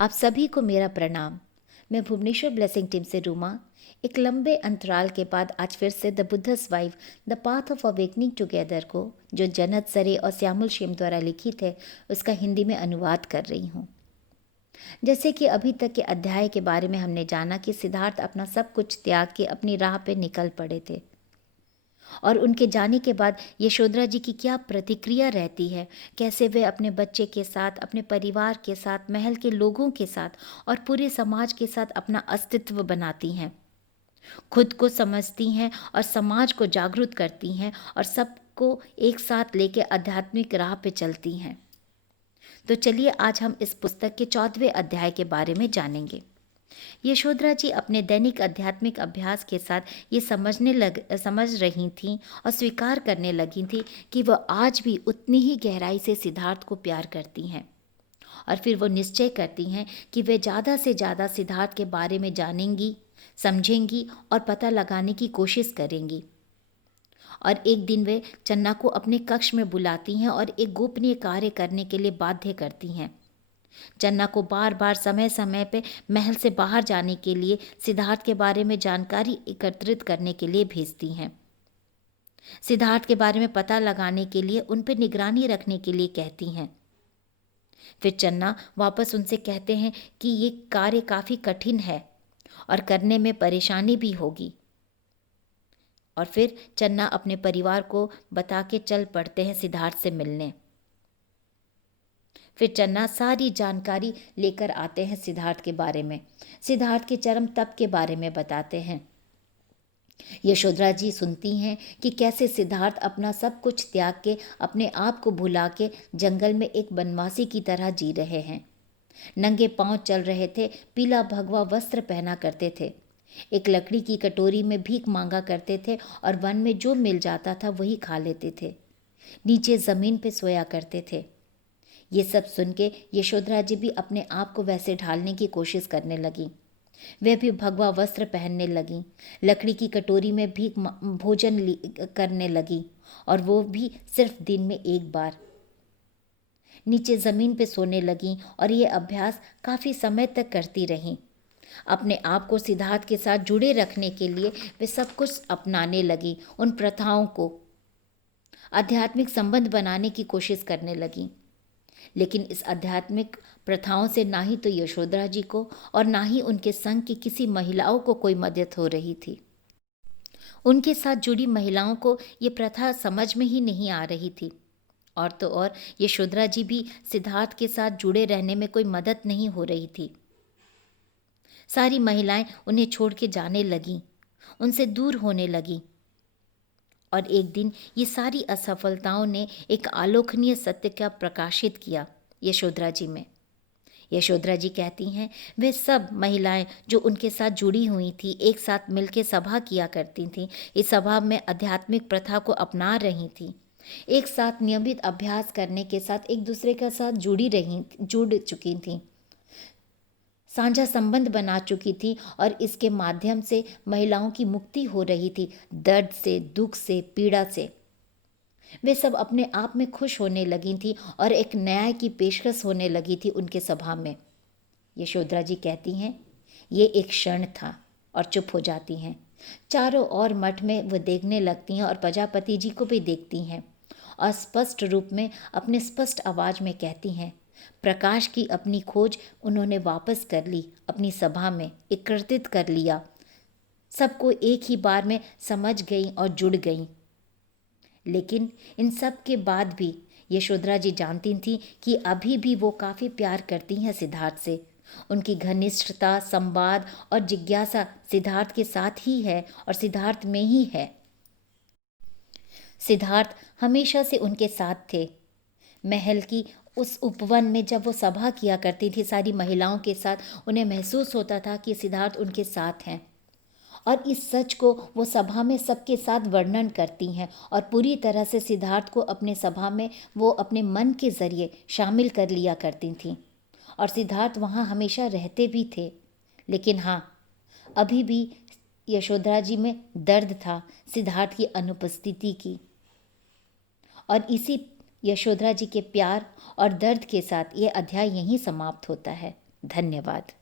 आप सभी को मेरा प्रणाम। मैं भुवनेश्वर ब्लेसिंग टीम से रूमा। एक लंबे अंतराल के बाद आज फिर से the Buddha's wife the path of awakening together को, जो जन्नत सरे और श्यामुल शेम द्वारा लिखित है, उसका हिंदी में अनुवाद कर रही हूँ। जैसे कि अभी तक के अध्याय के बारे में हमने जाना कि सिद्धार्थ अपना सब कुछ त्याग के अपनी राह पे निकल पड़े थे, और उनके जाने के बाद यशोधरा जी की क्या प्रतिक्रिया रहती है, कैसे वे अपने बच्चे के साथ, अपने परिवार के साथ, महल के लोगों के साथ और पूरे समाज के साथ अपना अस्तित्व बनाती हैं, खुद को समझती हैं और समाज को जागरूक करती हैं और सबको एक साथ लेके आध्यात्मिक राह पे चलती हैं। तो चलिए आज हम इस पुस्तक के 14वें अध्याय के बारे में जानेंगे। यशोधरा जी अपने दैनिक आध्यात्मिक अभ्यास के साथ ये समझ रही थीं और स्वीकार करने लगी थीं कि वह आज भी उतनी ही गहराई से सिद्धार्थ को प्यार करती हैं। और फिर वो निश्चय करती हैं कि वे ज़्यादा से ज़्यादा सिद्धार्थ के बारे में जानेंगी, समझेंगी और पता लगाने की कोशिश करेंगी। और एक दिन वे चन्ना को अपने कक्ष में बुलाती हैं और एक गोपनीय कार्य करने के लिए बाध्य करती हैं। चन्ना को बार बार समय समय पे महल से बाहर जाने के लिए सिद्धार्थ के बारे में जानकारी एकत्रित करने के लिए भेजती हैं। सिद्धार्थ के बारे में पता लगाने के लिए, उन पर निगरानी रखने के लिए कहती हैं। फिर चन्ना वापस उनसे कहते हैं कि ये कार्य काफ़ी कठिन है और करने में परेशानी भी होगी। और फिर चन्ना अपने परिवार को बता के चल पड़ते हैं सिद्धार्थ से मिलने। फिर चन्ना सारी जानकारी लेकर आते हैं सिद्धार्थ के बारे में, सिद्धार्थ के चरम तप के बारे में बताते हैं। यशोधरा जी सुनती हैं कि कैसे सिद्धार्थ अपना सब कुछ त्याग के, अपने आप को भुला के जंगल में एक बनवासी की तरह जी रहे हैं। नंगे पांव चल रहे थे, पीला भगवा वस्त्र पहना करते थे, एक लकड़ी की कटोरी में भीख मांगा करते थे और वन में जो मिल जाता था वही खा लेते थे, नीचे जमीन पे सोया करते थे। ये सब सुन के यशोधरा जी भी अपने आप को वैसे ढालने की कोशिश करने लगी। वे भी भगवा वस्त्र पहनने लगी, लकड़ी की कटोरी में भी भोजन करने लगी, और वो भी सिर्फ दिन में एक बार। नीचे ज़मीन पे सोने लगी और ये अभ्यास काफ़ी समय तक करती रहीं। अपने आप को सिद्धार्थ के साथ जुड़े रखने के लिए वे सब कुछ अपनाने लगी, उन प्रथाओं को आध्यात्मिक संबंध बनाने की कोशिश करने लगी। लेकिन इस आध्यात्मिक प्रथाओं से ना ही तो यशोधरा जी को और ना ही उनके संग की किसी महिलाओं को कोई मदद हो रही थी। उनके साथ जुड़ी महिलाओं को ये प्रथा समझ में ही नहीं आ रही थी, और तो और यशोधरा जी भी सिद्धार्थ के साथ जुड़े रहने में कोई मदद नहीं हो रही थी। सारी महिलाएं उन्हें छोड़ के जाने लगीं, उनसे दूर होने लगीं। और एक दिन ये सारी असफलताओं ने एक आलोकनीय सत्य का प्रकाशित किया यशोधरा जी में। यशोधरा जी कहती हैं, वे सब महिलाएं जो उनके साथ जुड़ी हुई थी, एक साथ मिलकर सभा किया करती थीं, इस सभा में आध्यात्मिक प्रथा को अपना रही थीं, एक साथ नियमित अभ्यास करने के साथ एक दूसरे के साथ जुड़ चुकी थीं, साझा संबंध बना चुकी थी, और इसके माध्यम से महिलाओं की मुक्ति हो रही थी, दर्द से, दुख से, पीड़ा से। वे सब अपने आप में खुश होने लगी थी और एक न्याय की पेशकश होने लगी थी उनके सभा में। यशोधरा जी कहती हैं, ये एक क्षण था, और चुप हो जाती हैं। चारों ओर मठ में वो देखने लगती हैं और प्रजापति जी को भी देखती हैं, और स्पष्ट रूप में अपने स्पष्ट आवाज में कहती हैं, प्रकाश की अपनी खोज उन्होंने वापस कर ली, अपनी सभा में एकत्रित कर लिया, सबको एक ही बार में समझ गई और जुड़ गई। लेकिन इन सब के बाद भी यशोधरा जी जानती थी कि अभी भी वो काफ़ी प्यार करती हैं सिद्धार्थ से। उनकी घनिष्ठता, संवाद और जिज्ञासा सिद्धार्थ के साथ ही है और सिद्धार्थ में ही है। सिद्धार्थ हमेशा से उनके साथ थे। महल की उस उपवन में जब वो सभा किया करती थी सारी महिलाओं के साथ, उन्हें महसूस होता था कि सिद्धार्थ उनके साथ हैं, और इस सच को वो सभा में सबके साथ वर्णन करती हैं, और पूरी तरह से सिद्धार्थ को अपने सभा में वो अपने मन के ज़रिए शामिल कर लिया करती थीं, और सिद्धार्थ वहाँ हमेशा रहते भी थे। लेकिन हाँ, अभी भी यशोधरा जी में दर्द था सिद्धार्थ की अनुपस्थिति की, और इसी यशोधरा जी के प्यार और दर्द के साथ ये अध्याय यहीं समाप्त होता है। धन्यवाद।